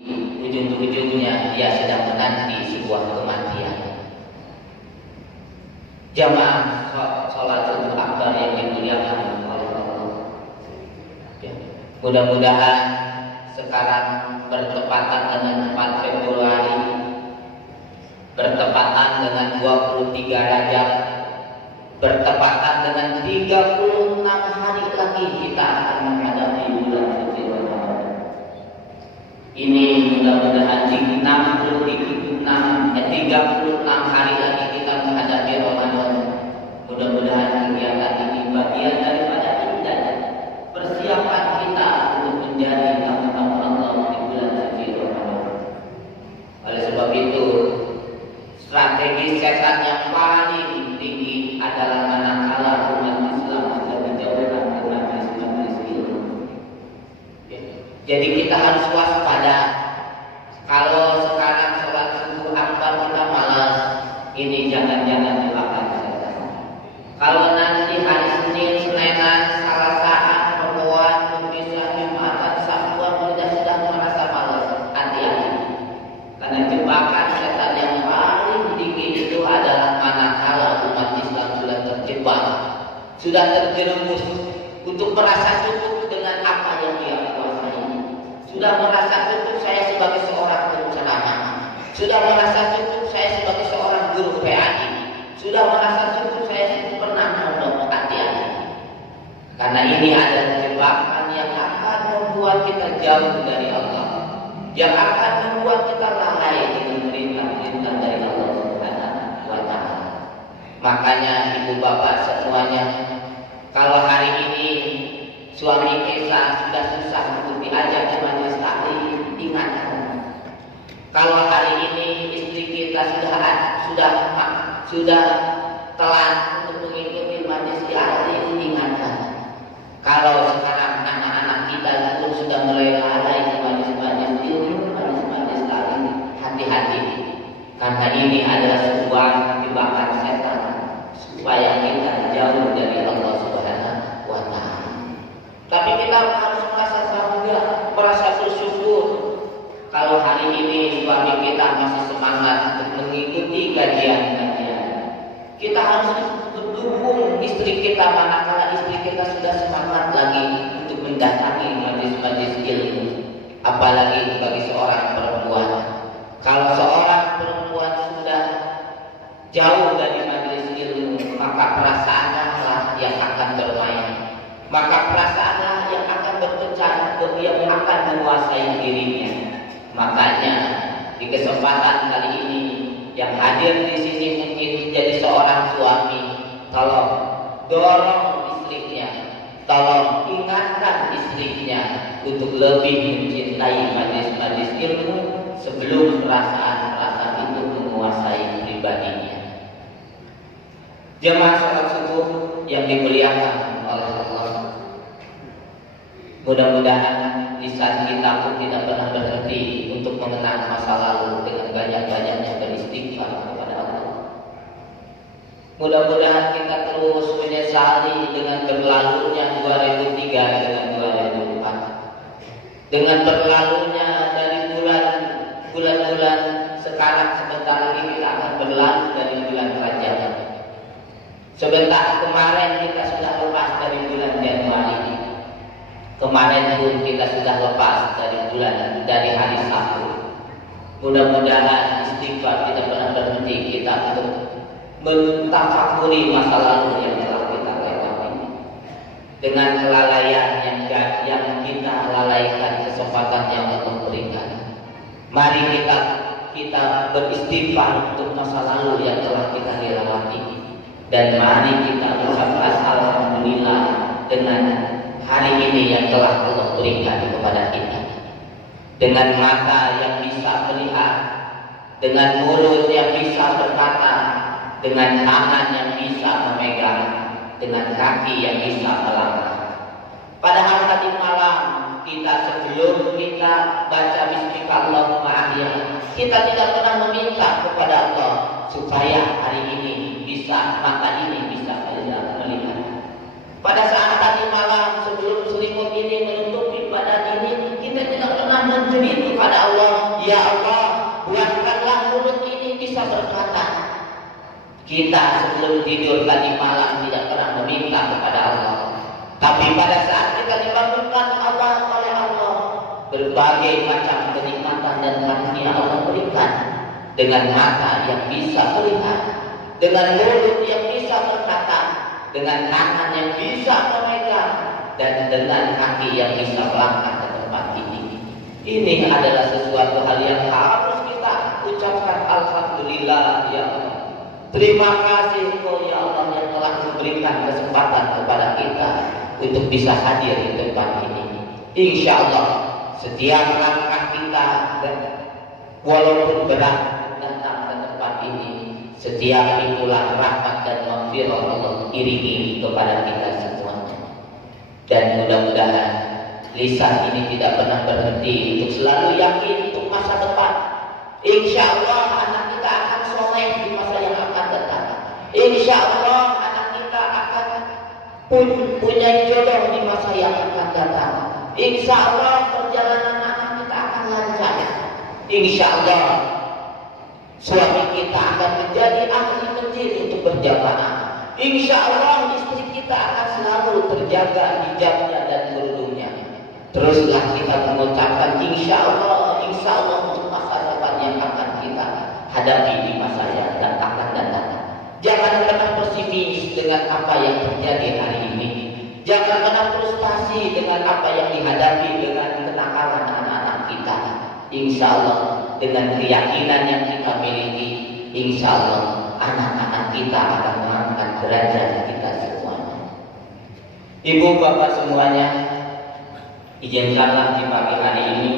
ujung-ujungnya dia sedang menanti sebuah kematian. Jamaah sholatul akbar yang dimuliakan oleh Allah. Mudah-mudahan sekarang bertepatan dengan 4 Februari, bertepatan dengan 23 Rajab, bertepatan dengan 36 hari lagi kita akan menghadapi bulan suci Ramadan. Ini mudah-mudahan di 36 hari lagi kita menghadapi Ramadan. Mudah-mudahan kegiatan ini bagian daripada indah persiapan kita untuk menjadi tamu-tamu Allah di bulan suci Ramadan. Oleh sebab itu, strategi setan yang paling tinggi adalah manakala umat Islam sudah dijauhkan dengan majlis-majlis ilmu. Jadi kita harus waspada. Kalau sekarang sholat subuh akbar kita malas, ini jangan-jangan dimakan setan. Kalau nanti hari Senin, Senenan, Selasa, Pertemuan, Kamis, Jumatan, Sabtuan sudah merasa malas, hati-hati. Karena jebakan setan yang paling tinggi itu adalah manakala umat Islam sudah terjebak, sudah terjerumus untuk merasa cukup dengan apa yang dia kuasai, sudah merasa cukup saya sebagai seorang penceramah, sudah merasa cukup saya sebagai seorang guru PAI, sudah merasa cukup saya pernah mondok. Hati-hati, karena ini adalah jebakan yang akan membuat kita jauh dari Allah, yang akan membuat kita lalai dengan perintah-perintah dari Allah Subhanahu wa Ta'ala. Makanya ibu bapak semuanya, kalau hari ini suami kita sudah susah untuk diajak ke majelis taklim, ingatkan. Kalau hari ini istri kita sudah telat untuk mengikuti majelis taklim, ingatkan. Kalau sekarang anak-anak kita pun sudah mulai lalai ke majelis ilmu, majelis taklim, hati-hati. Karena ini adalah sebuah jebakan setan supaya kita jauh dari Allah Subhanahu wa Ta'ala. Tapi kita harus merasa bangga, merasa bersyukur kalau hari ini suami kita masih semangat untuk mengikuti kajian-kajian. Kita harus mendukung istri kita manakala istri kita sudah semangat lagi untuk mendatangi majelis-majelis ilmu. Apalagi bagi seorang perempuan. Kalau seorang perempuan sudah jauh dari majelis ilmu, maka perasaanlah yang akan bermain. Maka perasaanlah yang akan berpecah, yang akan menguasai dirinya. Makanya di kesempatan kali ini yang hadir di sini mungkin jadi seorang suami, tolong dorong istrinya, tolong ingatkan istrinya untuk lebih mencintai majelis-majelis ilmu sebelum perasaan-perasaan itu menguasai pribadinya. Jemaah salat subuh yang dimuliakan oleh Allah, mudah-mudahan lisan kita pun tidak pernah berhenti untuk mengenang masa lalu dengan banyak-banyaknya beristighfar kepada Allah. Mudah-mudahan kita terus menyesali dengan berlalunya 2003 dengan 2004, dengan berlalunya dari bulan-bulan sekarang. Sebentar lagi kita akan berlalu dari bulan Rajab. Sebentar kemarin kita sudah lepas dari bulan Januari. Kemarin pun kita sudah lepas dari hari Sabtu. Mudah-mudahan istighfar tidak pernah berhenti kita untuk mentafakuri masa lalu yang telah kita lewati. Dengan kelalaian yang kita lalaikan kesempatan yang Allah berikan. Mari kita beristighfar untuk masa lalu yang telah kita lewati. Dan mari kita ucapkan alhamdulillah dengan hari ini yang telah Allah berikan kepada kita. Dengan mata yang bisa melihat, dengan mulut yang bisa berkata, dengan tangan yang bisa memegang, dengan kaki yang bisa melangkah. Padahal tadi malam kita sebelum kita baca Bismillahirrahmanirrahim Allahumma, kita tidak pernah meminta kepada Allah supaya hari ini mata ini bisa melihat. Pada saat tadi malam sebelum selimut ini menutupi badan ini, kita tidak pernah menjerit kepada Allah Ya Allah, buatkanlah mulut ini bisa berkata. Kita sebelum tidur tadi malam tidak pernah meminta kepada Allah, tapi pada saat kita dibangunkan Allah oleh Allah, berbagai macam kenikmatan dan karunia Allah berikan. Dengan mata yang bisa melihat, dengan mulut yang bisa berkata, dengan tangan yang bisa memegang, dan dengan kaki yang bisa melangkah ke tempat ini. Ini adalah sesuatu hal yang harus kita ucapkan alhamdulillah ya Allah. Terima kasih Engkau ya Allah yang telah memberikan kesempatan kepada kita untuk bisa hadir di tempat ini. Insya Allah setiap langkah kita walaupun berat datang ke tempat ini, setiap itulah rahmat dan maghfirah Allah iringi kepada kita semuanya. Dan mudah-mudahan lisan ini tidak pernah berhenti untuk selalu yakin untuk masa depan. Insya Allah anak kita akan soleh di masa yang akan datang. Insya Allah anak kita akan punya jodoh di masa yang akan datang. Insya Allah perjalanan anak kita akan lancar. Insya Allah suami kita akan menjadi ahli masjid untuk berjamaah. Insya Allah istri kita akan selalu terjaga hijabnya dan kerudungnya. Teruslah kita mengucapkan insya Allah untuk masa depan yang akan kita hadapi di masa yang akan datang. Jangan pernah pesimis dengan apa yang terjadi hari ini. Jangan pernah frustasi dengan apa yang dihadapi dengan kenakalan anak-anak kita. Insya Allah dengan keyakinan yang kita miliki, insya Allah anak-anak kita akan mengangkat derajat kita semuanya. Ibu bapak semuanya, izinkanlah di pagi hari ini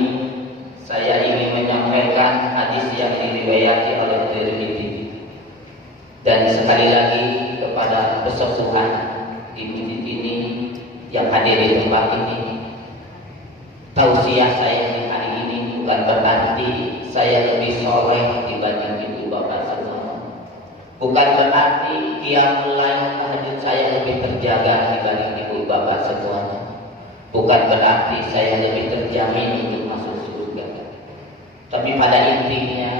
saya ingin menyampaikan hadis yang diriwayati oleh Tirmidzi. Dan sekali lagi kepada pesepuhan di masjid ini yang hadir di tempat ini, tausiah saya di hari ini bukan berarti saya lebih soleh dibanding ibu bapak semua. Bukan berarti qiyamul lail tahajud saya lebih terjaga dibanding ibu bapak semuanya. Bukan berarti saya lebih terjamin untuk masuk surga. Tapi pada intinya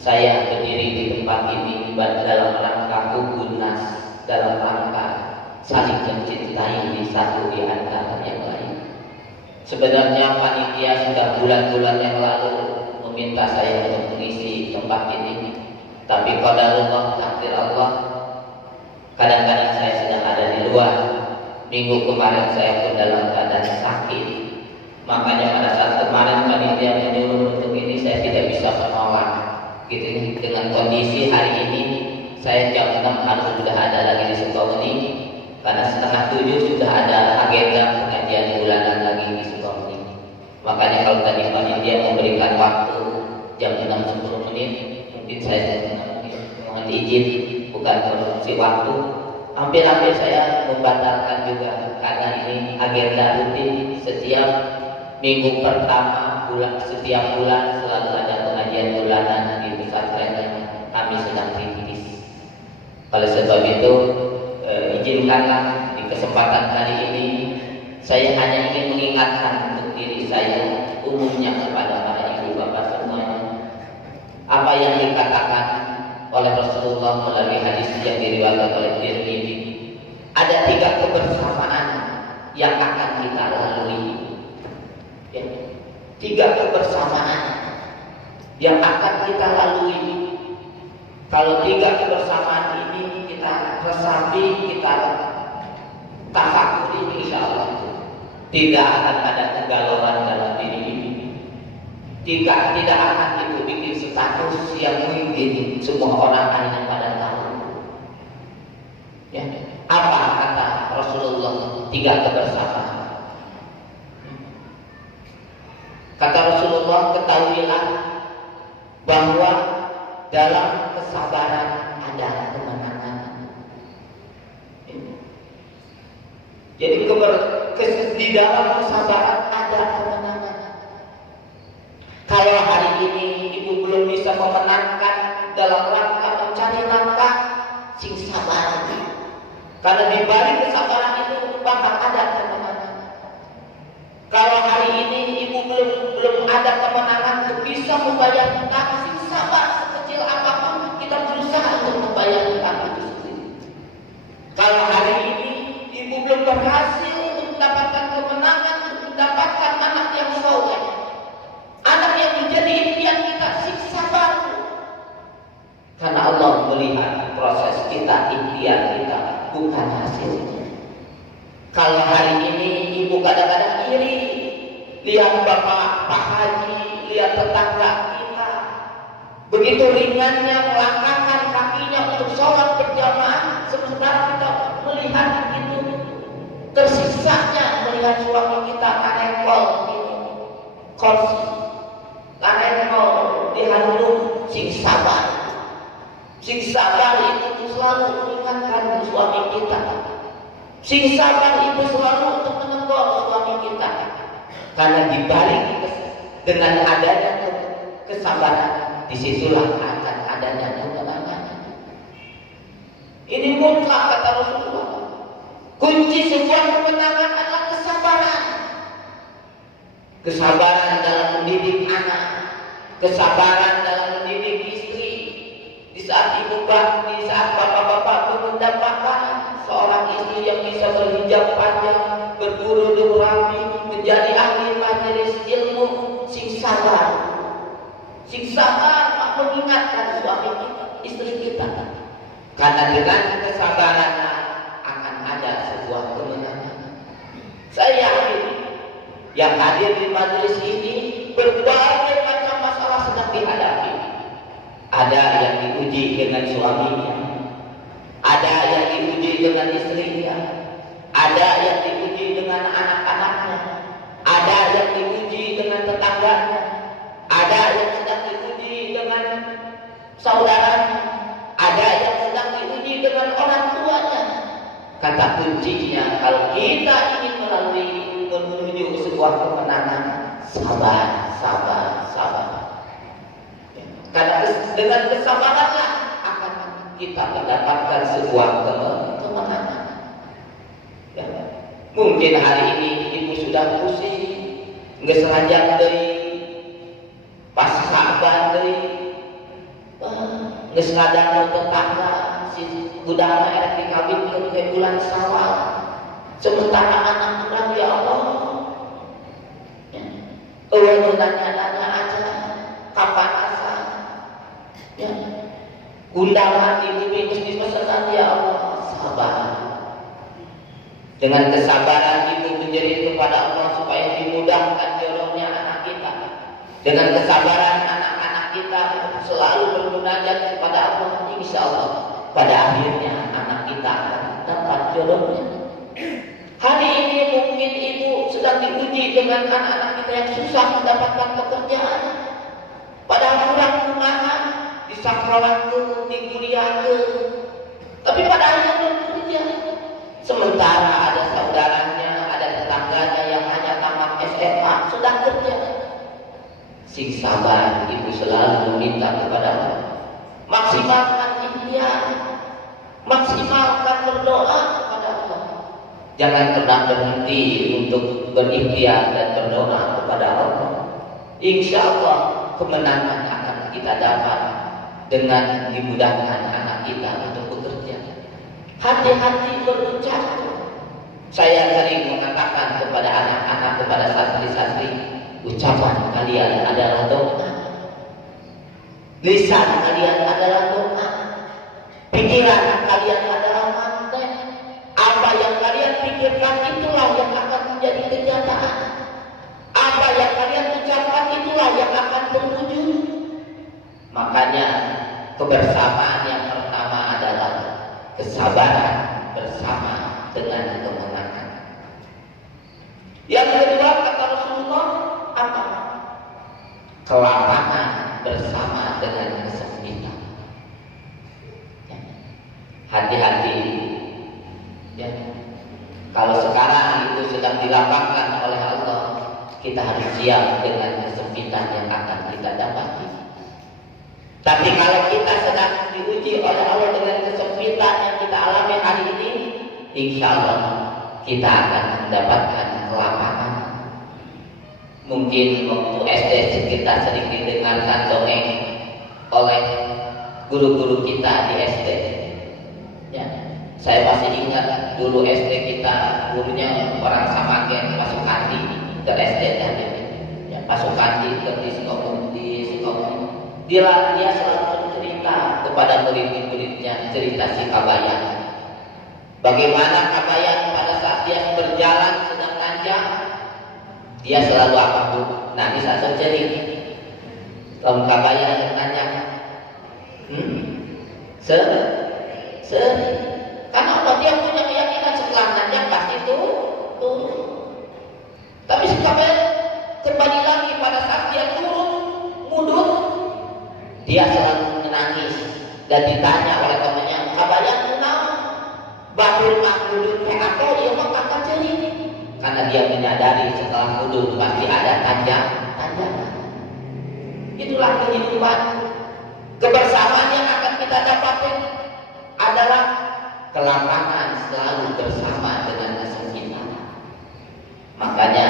saya berdiri di tempat ini dalam rangka hukunas, dalam rangka saling mencintai di satu di antara yang lain. Sebenarnya panitia sudah bulan-bulan yang lalu meminta saya untuk mengisi tempat ini, tapi qadarullah, takdir Allah, kadang-kadang saya sedang ada di luar. Minggu kemarin saya pun dalam keadaan sakit, makanya pada saat kemarin panitia menyuruh untuk ini saya tidak bisa menolak. Gitu, dengan kondisi hari ini saya jam 6 harus sudah ada lagi di Sukabumi, karena setengah 7 sudah ada agenda pengajian bulanan lagi di Sukabumi. Makanya kalau tadi panitia memberikan waktu jam 6:10 menit, mungkin saya mohon izin, bukan produksi waktu. Hampir-hampir saya membatalkan juga karena ini agenda rutin setiap minggu pertama bulan, setiap bulan selalu ada pengajian bulanan di pesantren kami sedang rintis. Oleh sebab itu izinkanlah di kesempatan kali ini saya hanya ingin mengingatkan untuk diri saya, umumnya kepada para ibu bapak semuanya, apa yang dikatakan oleh Rasulullah melalui hadis yang diriwayatkan oleh Tirmidzi. Ada 3 kebersamaan yang akan kita lalui. Ya. 3 kebersamaan yang akan kita lalui. Kalau 3 kebersamaan ini kita resapi, kita tafakuri, insya Allah tidak akan ada kegalauan dalam diri ini. Tidak akan itu bikin status yang mungkin semua orang hanya pada tahu. Ya. Apa kata Rasulullah 3 kebersamaan? Kata Rasulullah, ketahuilah bahwa dalam kesabaran ada kemenangan. Jadi di dalam kesabaran ada kemenangan. Kalau hari ini ibu belum bisa memenangkan dalam rangka mencari nafkah, sing sabar. Karena di balik kesabaran itu bakal ada kemenangan. Kalau hari ini ibu belum ada kemenangan untuk bisa membayar hutang, sabar sekecil apapun kita berusaha untuk membayar hutang itu sendiri. Kalau hari ini ibu belum berhasil untuk mendapatkan kemenangan, untuk mendapatkan anak yang soleh, anak yang menjadi impian kita, sabar. Karena Allah melihat proses kita, impian kita, bukan hasilnya. Kalau hari ini ibu kadang-kadang iri, lihat bapak Pak Haji, lihat tetangga kita, begitu ringannya melangkahkan kakinya untuk sholat berjamaah, sementara kita melihat itu tersiksanya melihat suami kita kanekol di kursi, kanekol di handuk, sing sabar itu selalu mengingatkan suami kita. Sing sabar itu selalu untuk menegur suami kita. Karena dibalik dengan adanya kesabaran, disitulah akan adanya kemenangan. Ini mutlak kata Rasulullah. Kunci sebuah kemenangan adalah kesabaran. Kesabaran dalam mendidik anak, kesabaran dalam mendidik istri. Di saat di saat bapak-bapak mendapatkan seorang istri yang bisa berhijab panjang, berguru rapi, menjadi ahli majelis ilmu, sing sabar mengingatkan suami kita, istri kita. Karena dengan kesabaran akan ada sebuah kemenangan. Saya yakin yang hadir di majelis ini berbagai macam masalah sedang dihadapi. Ada yang diuji dengan suaminya, ada yang diuji dengan istrinya, ada yang diuji dengan anak-anaknya, ada yang diuji dengan tetangganya, ada yang sedang diuji dengan saudaranya, ada yang sedang diuji dengan orang tuanya. Kata kuncinya, kalau kita ingin menuju sebuah kemenangan, sabar. Karena dengan kesabaranlah akan kita mendapatkan sebuah kemenangan. Ya. Mungkin hari ini ibu sudah pusing, nggak seranjang dari pas saban dari nggak sengadang tetangga si budana yang dikawin ke bulan Syawal. Sementara anak orang ya Allah, nanya aja kapan asal. Ya. Undangan ibu mesti pesanan ya Allah, sabar. Dengan kesabaran ibu menjerit kepada Allah supaya dimudahkan jodohnya anak kita. Dengan kesabaran anak-anak kita selalu bermunajat kepada Allah, insya Allah pada akhirnya anak kita akan dapat jodohnya. Hari ini mungkin ibu sedang diuji dengan anak-anak kita yang susah mendapatkan pekerjaan, padahal kurang semangat di sakrawan di kuliah tapi pada akhirnya belum kerja. Sementara ada saudaranya, ada tetangganya yang hanya tamat SMA sudah kerja. Sing sabar ibu selalu meminta kepada Allah, maksimalkan ikhtiar, maksimalkan berdoa kepada Allah. Jangan pernah berhenti untuk berikhtiar dan berdoa kepada Allah. Insya Allah kemenangan akan kita dapat dengan dimudahkan anak kita untuk bekerja. Hati-hati berucap. Saya sering mengatakan kepada anak-anak, kepada santri-santri, ucapan kalian adalah doa, lisan kalian adalah doa, pikiran kalian adalah mantek. Apa yang kalian pikirkan itulah yang akan menjadi kenyataan. Apa yang kalian ucapkan itulah yang akan terwujud. Makanya kebersamaan yang pertama adalah kesabaran bersama dengan kemenangan. Yang kedua kata Rasulullah apa? Kelapangan bersama dengan kesempitan. Hati-hati ya. Kalau sekarang itu sedang dilapangkan oleh Allah, kita harus siap dengan kesempitan yang akan kita dapati. Tapi kalau kita sedang diuji oleh Allah dengan kesempitan yang kita alami hari ini, insya Allah kita akan mendapatkan kelapangan. Mungkin waktu SD kita sering didengarkan dongeng oleh guru-guru kita di SD. Ya, saya masih ingat dulu SD kita gurunya orang Samagen, masuk kanti ke SD tadi. Ya, masuk kanti ke di Singapura. Dia selalu cerita kepada murid-muridnya cerita si Kabayan. Bagaimana Kabayan pada saat dia berjalan sedang nanjak, dia selalu apa bu? Nangis atau cerit? Kalau Kabayan yang nanjak, karena apa? Dia punya keyakinan setelah nanjak pasti turun. Tapi si Kabayan kembali lagi pada saat dia turun, mundur. Dia selalu menangis dan ditanya oleh temannya, Kabayan kenal bahul makhluk atau dia mengatakan cerit, karena dia menyadari setelah mundur pasti ada tanjakan. Itulah kehidupan. Kebersamaan yang akan kita dapatkan adalah kelapangan selalu bersama dengan kesempitan. Makanya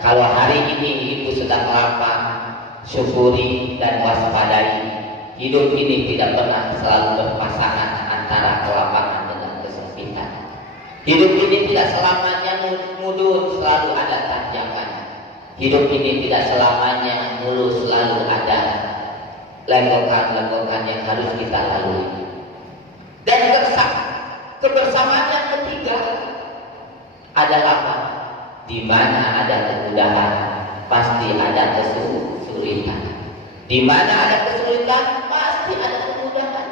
kalau hari ini ibu sedang lapang, syukuri dan waspadai. Hidup ini tidak pernah selalu berpasangan antara kelapangan dengan kesempitan. Hidup ini tidak selamanya mundur, selalu ada tanjakan. Hidup ini tidak selamanya mulus, selalu ada lengkokan-lengkokan yang harus kita lalui. Dan kebersamaan yang ketiga adalah apa? Di mana ada kemudahan, pasti ada kesulitan. Di mana ada kesulitan, pasti ada kemudahan.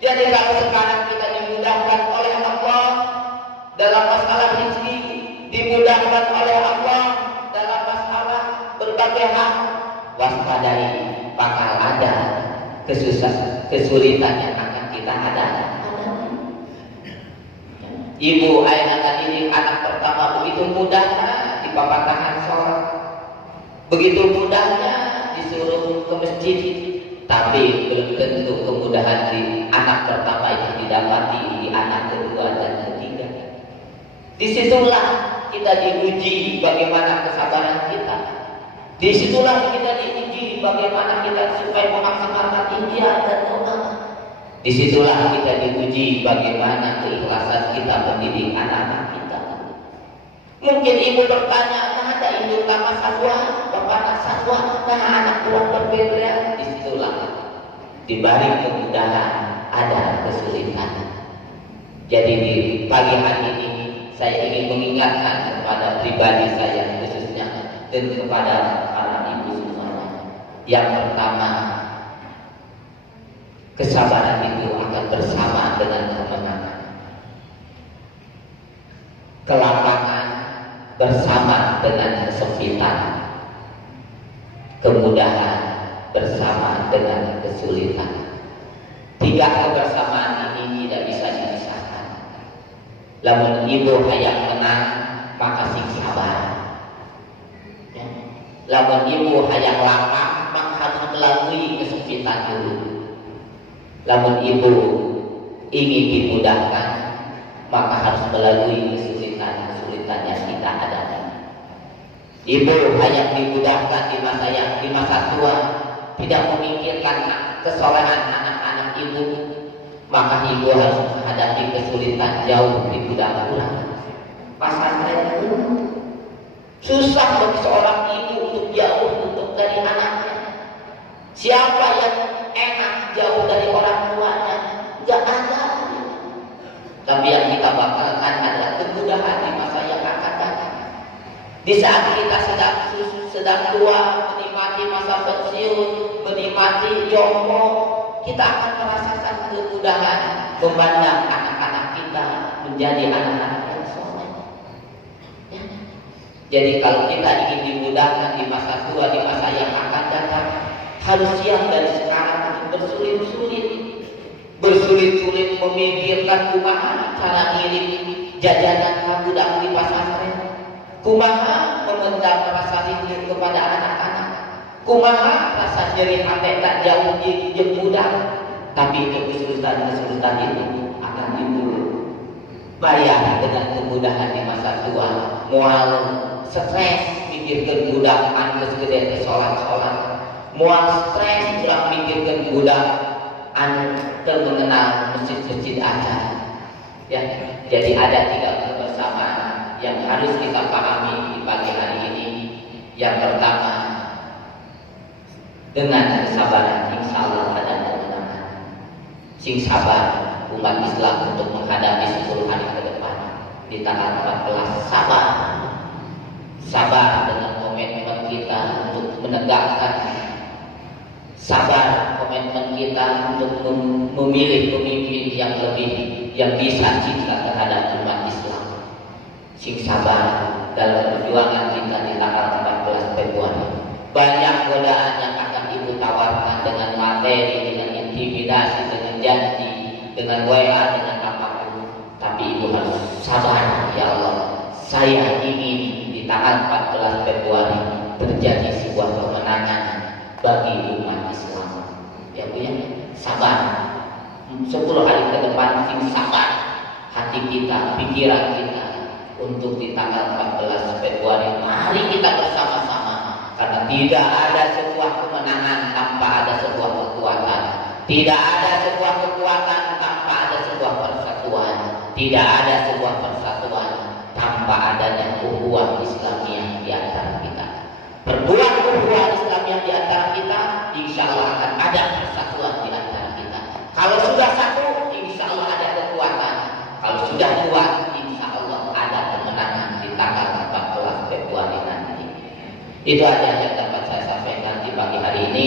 Jadi kalau sekarang kita dimudahkan oleh Allah dalam masalah rezeki, dimudahkan oleh Allah dalam masalah berbagai hal, waspadai, bakal ada kesulitan yang akan kita hadapi. Ibu Ainatan ini anak pertama begitu mudahnya dipapatahkan sholat, begitu mudahnya disuruh ke masjid, tapi belum tentu kemudahan di anak pertama itu didapati di anak kedua dan ketiga. Disitulah kita diuji bagaimana kesabaran kita. Disitulah kita diuji bagaimana kita supaya memaksimalkan ikhtiar dan doa. Disitulah kita diuji bagaimana keikhlasan kita mendidik anak-anak kita. Mungkin ibu bertanya, nah ada induk nama satwa, bapak satwa, nah anak kurang berbeda. Disitulah di balik kemudahan ada kesulitan. Jadi di pagi hari ini saya ingin mengingatkan kepada pribadi saya khususnya dan kepada para ibu semuanya. Yang pertama, kesabaran itu akan bersama dengan kemenangan. Kelapangan bersama dengan kesempitan, kemudahan bersama dengan kesulitan. Tiga kebersamaan ini tidak bisa dipisahkan. Lamun ibu hayang menang, maka sing sabar. Ya. Lamun ibu hayang lapang, maka harus melalui kesempitan dulu. Lamun ibu ingin dimudahkan, maka harus melalui kesulitan yang kita hadapi. Ibu hayang dimudahkan di masa tua, tidak memikirkan kesolehan anak-anak ibu, maka ibu harus menghadapi kesulitan jauh lebih dahulu. Pesantren itu susah bagi seorang ibu untuk jauh dari anaknya. Siapa yang enak jauh dari orang tuanya? Gak ada. Tapi yang kita bakalkan adalah kemudahan di masa yang akan datang. Di saat kita sedang tua, menikmati masa pensiun, menikmati jompo, kita akan merasakan kemudahan memandang anak-anak kita menjadi anak-anak yang soleh. Ya. Jadi kalau kita ingin dimudahkan di masa tua, di masa yang akan datang, harus siap dari sekarang bersulit-sulit memikirkan kumaha cara ngirim jajanan budak di pesantren, kumaha memendam rasa rindu kepada anak-anak, kumaha rasa nyeri hati tak jauh di budak. Tapi itu kesulitan itu akan timbul bayar dengan kemudahan di masa tua. Mual stres mikirkan budak anu gede sholat mual stres kurang mikirkan budak anu mengenal masjid-masjid aja ya. Jadi ada 3 kebersamaan yang harus kita pahami di pagi hari ini. Yang pertama, dengan kesabaran insya Allah ada kemenangan. Sing sabar umat Islam untuk menghadapi 10 hari ke depan di tanggal 14. Sabar dengan komitmen kita untuk menegakkan, sabar komitmen kita untuk memilih pemimpin yang bisa cinta terhadap umat Islam. Sing sabar dalam perjuangan kita di tanggal 14 Februari. Banyak godaan yang akan ibu tawarkan dengan materi, dengan intimidasi, dengan janji, dengan WA, dengan apapun. Tapi ibu harus sabar. Ya Allah, saya ingin di tanggal 14 Februari terjadi sebuah kemenangan bagi umat Islam. Ya Bu ya, sabar. 10 hari ke depan masih sabar hati kita, pikiran kita untuk di tanggal 14 Februari. Mari kita bersama-sama, karena tidak ada sebuah kemenangan tanpa ada sebuah kekuatan. Tidak ada sebuah kekuatan tanpa ada sebuah persatuan. Tidak ada sebuah persatuan tanpa adanya ukhuwah Islamiyah di antara kita. Perbuat ukhuwah Islamiyah di antara kita, insya Allah akan ada persatuan di antara kita. Kalau sudah satu, insya Allah ada kekuatan. Kalau sudah kuat, insya Allah ada kemenangan di tanggal 14 Februari nanti. Itu aja yang dapat saya sampaikan di pagi hari ini.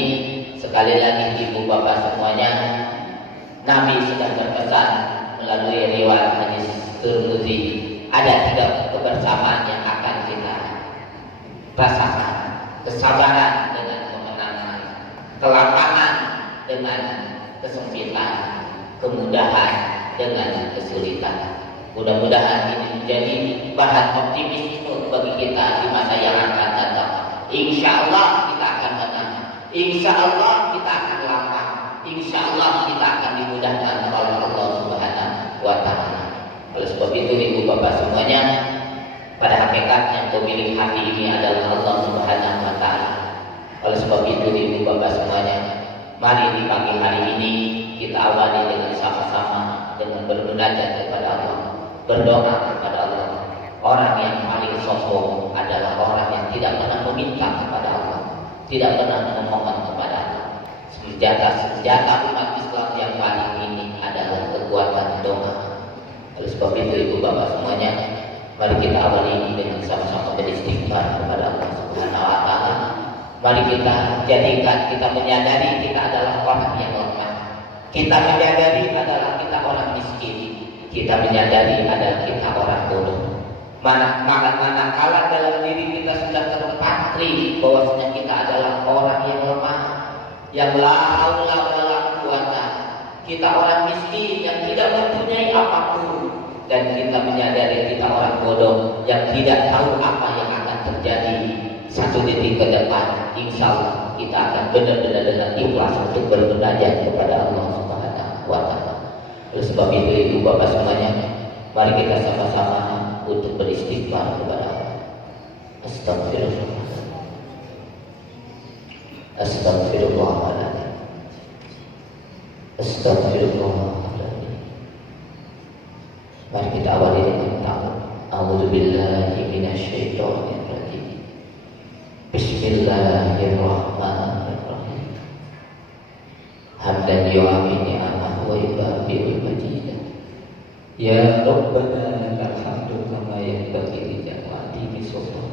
Sekali lagi ibu bapak semuanya, Nabi sudah berpesan melalui riwayat hadis Tirmidzi, ada 3 kebersamaan yang akan kita rasakan. Kesabaran dengan kemenangan, kelapangan dengan kesempitan, kemudahan dengan kesulitan. Mudah-mudahan ini menjadi bahan optimisme bagi kita di masa yang akan datang. Insya Allah kita akan menang. Insya Allah kita akan lapang. Insya Allah kita akan dimudahkan oleh Allah Subhanahu wa Ta'ala. Oleh sebab itu ibu bapak semuanya, pada hakikatnya pemilik hati ini adalah Allah Subhanahu wa Ta'ala. Oleh sebab itu ibu bapak semuanya, mari di pagi hari ini kita awali dengan sama-sama dengan bermunajat kepada Allah, berdoa kepada Allah. Orang yang paling sombong adalah orang yang tidak pernah meminta kepada Allah, tidak pernah memohon kepada Allah. Senjata umat Islam yang paling ini adalah kekuatan doa. Oleh sebab itu ibu bapak semuanya, mari kita awali ini dengan sama-sama beristighfar kepada Allah Subhanahu wa Ta'ala. Mari kita jadikan, kita menyadari kita adalah orang yang lemah. Kita menyadari adalah kita orang miskin. Kita menyadari adalah kita orang bodoh. Manakala dalam diri kita sudah terpatri bahwasanya kita adalah orang yang lemah, yang la haula wala quwata. Kita orang miskin yang tidak mempunyai apapun, dan kita menyadari kita orang bodoh yang tidak tahu apa yang akan terjadi 1 detik ke depan. Insya Allah kita akan benar-benar dengan ikhlas untuk bermunajat kepada Allah Subhanahu wa Ta'ala. Oleh sebab itu ibu bapak semuanya, mari kita sama-sama untuk beristighfar kepada Allah. Astagfirullah. Astagfirullahaladzim. Astagfirullahaladzim. Mari kita awali dengan ta'awudz. A'udzubillahi minasyaitonirrajim. Bismillahirrahmanirrahim. Hamdan yu'afi ni'amahu wa yukafi'ul majidah. Ya Rabbana lakal hamdu kama yanbaghi li jalali sultan.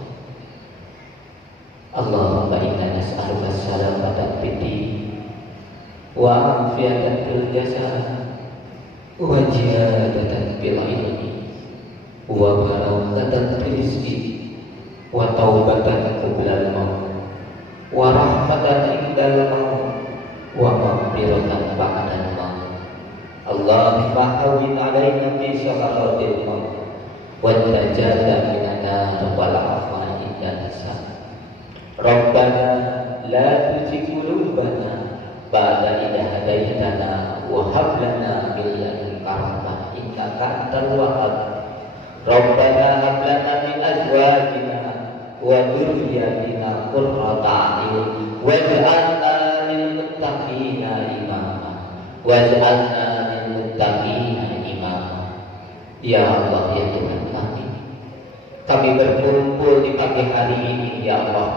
Allahumma inna nas'aluka salamatan fid din wa afiyatan fil jasad wa ziyadatan fil ilmi wa barakatan fil rizqi wa taubatan qabla al-maut wa rahmatan indal maut wa maghfiratan ba'da al-maut. Allahumma hawwin 'alaina fi sakaratil maut wa najatan minan nar wal afwa inda hisab. Rabbana la tuzigh qulubana ba'da idh hadaytana wa hab lana min ladunka rahmah innaka antal wahhab. Rabbana hab lana min azwajina wa dhurriyyatina waj'alna lil muttaqina imama. Ya Allah, ya Tuhan kami berkumpul di pagi hari ini, ya Allah.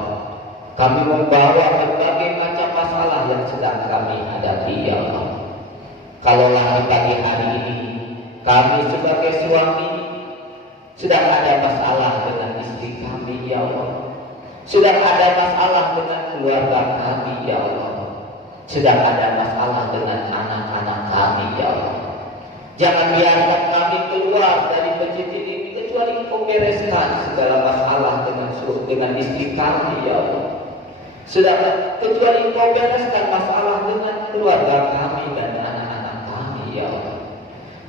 Kami membawa berbagai macam masalah yang sedang kami hadapi, ya Allah. Kalaulah di pagi hari ini kami sebagai suami sedang ada masalah dengan istri kami, ya Allah. Sedang ada masalah dengan keluarga kami, ya Allah. Sedang ada masalah dengan anak-anak kami, ya Allah. Jangan biarkan kami keluar dari masjid ini kecuali Engkau bereskan segala masalah dengan istri kami, ya Allah. Sedangkan kecuali Engkau bereskan masalah dengan keluarga kami dan anak-anak kami, ya Allah.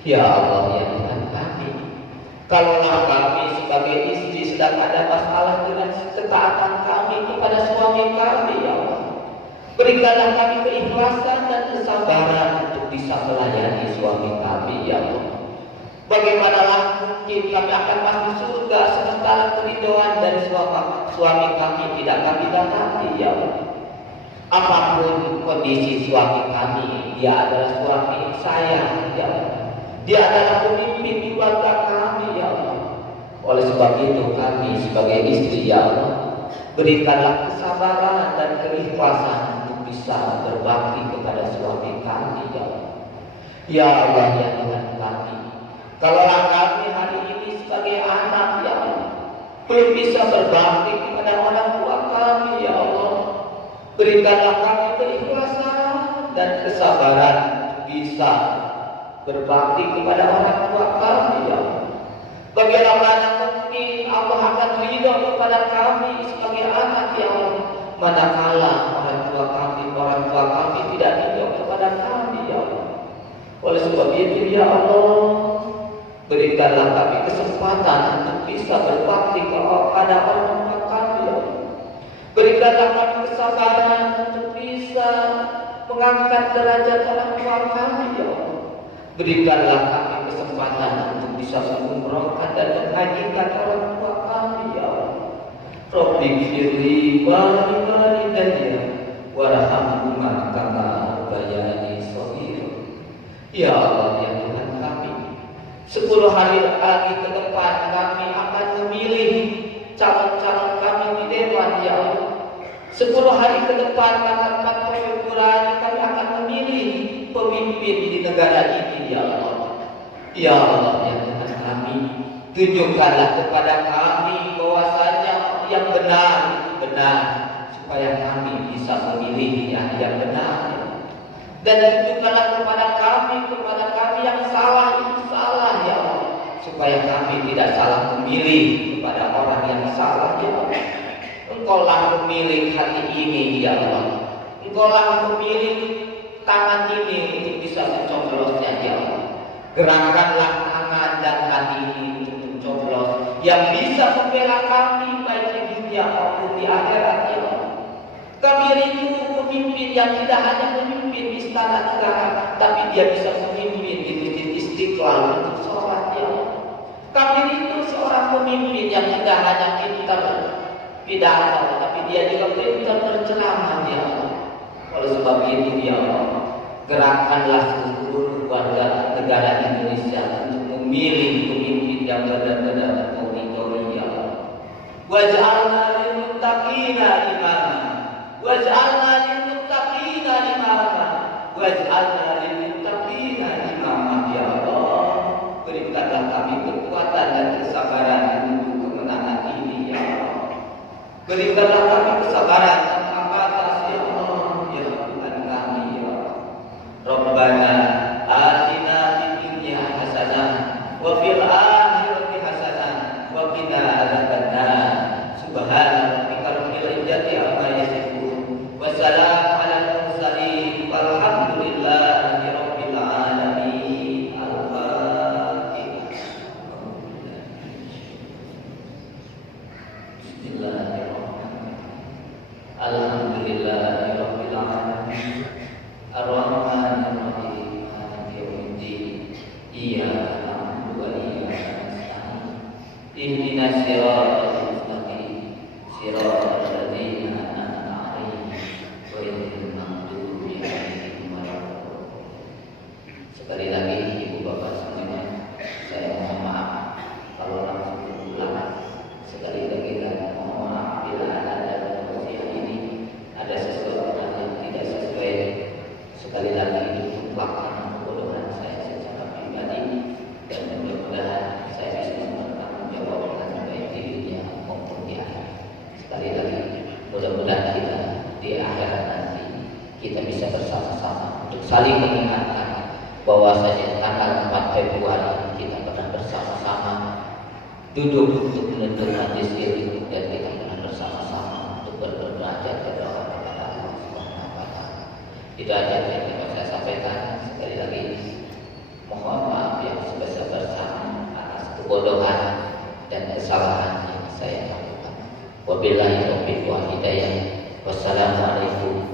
Ya Allah, ya Tuhan kami, kalaulah kami sebagai istri sedang ada masalah dengan ketaatan kami kepada suami kami, ya Allah, berikanlah kami keikhlasan dan kesabaran untuk bisa melayani suami kami, ya Allah. Bagaimanalah mungkin kami akan masuk surga sementara keridhaan dari suami kami tidak kami dapati, ya Allah. Apapun kondisi suami kami, dia adalah suami saya, ya Allah. Dia adalah pemimpin keluarga kami, ya Allah. Oleh sebab itu kami sebagai istri, ya Allah, berikanlah kesabaran dan keikhlasan untuk bisa berbakti kepada suami kami, ya Allah. Ya Allah, ya Tuhan kami, kalaulah kami hari ini sebagai anak, ya Allah, belum bisa berbakti kepada orang tua kami, ya Allah, berikanlah kami keikhlasan dan kesabaran untuk bisa berbakti kepada orang tua kami, ya Allah. Bagaimana mungkin Allah akan ridho kepada kami sebagai anak, ya Allah, manakala orang tua kami tidak ridho kepada kami, ya Allah. Oleh sebab itu, ya Allah, berikanlah kami kesempatan untuk bisa berbakti kepada orang tua kami, ya Allah. Berikanlah kami kesabaran untuk bisa mengangkat derajat orang tua kami, ya Allah. Berikanlah kami kesempatan untuk bisa mengumrohkan dan menghajikan orang tua kami, ya Allah. Rabbi firli walidayya warhamhuma kama rabbayani shaghira. Ya Allah, ya Tuhan kami, 10 hari lagi ke depan kami akan memilih calon-calon kami di dewan, ya Allah. 10 hari ke depan tanggal 4 Februari kami akan memilih pemimpin di negara ini, ya Allah. Ya Allah, ya Tuhan kami, tunjukkanlah kepada kami bahwasanya yang benar itu benar, supaya kami bisa memilih yang benar. Dan tunjukkanlah kepada kami yang salah itu salah, ya Allah, supaya kami tidak salah memilih kepada orang yang salah, ya Allah. Engkaulah memilih hati ini, ya Allah. Engkaulah memilih tangan ini untuk bisa mencoblosnya, ya Allah. Gerakkanlah tangan dan hati ini untuk mencoblos yang bisa membela kami baik di dunia maupun di akhirat, ya Allah. Kami rindu pemimpin yang tidak hanya memimpin istana negara, tapi dia bisa memimpin di Masjid Istiqlal untuk sholat, ya Allah. Kami rindu seorang pemimpin yang tidak hanya pintar pidato, tapi dia juga pintar berceramah, ya Allah. Oleh sebab itu, ya Allah, gerakkanlah seluruh warga negara Indonesia untuk memilih pemimpin yang benar-benar mengikuti, ya Allah. Waj'alna lil muttaqina imama, waj'alna lil muttaqina imama, waj'alna lil muttaqina imama, ya Allah. Berikanlah kami kekuatan dan kesabaran menuju kemenangan ini, ya Allah. Berikanlah kami kesabaran tanpa batas, ya Allah, ya Tuhan kami, ya Allah. Rabbana atina fid dunya hasanah wa fil akhirati hasanah wa qina adzabannar. Subhana rabbika rabbil izzati amma yasifun wa salamun alal mursalin walhamdulillahi rabbil alamin. Al-Fatihah. Bismillahirrahmanirrahim. Alhamdulillahi rabbil alamin. Ar-Rahmanir-Rahim. Maliki yaumiddin. Iyyaka na'budu wa iyyaka nasta'in. Ihdinas siratal mustaqim. Siratal ladzina an'amta 'alaihim ghairil maghdubi 'alaihim waladdallin. saling mengingatkan bahwa saja tanggal 4 Februari kita pernah bersama-sama duduk untuk menentukan diri dan kita pernah bersama-sama untuk berderajat berdoa kepada Allah Subhanahu wa taala. Itu aja yang dapat saya sampaikan. Sekali lagi mohon maaf yang sebesar-besarnya atas kebodohan dan kesalahan yang saya lakukan. Wabillahi taufiq wal hidayah. Wassalamualaikum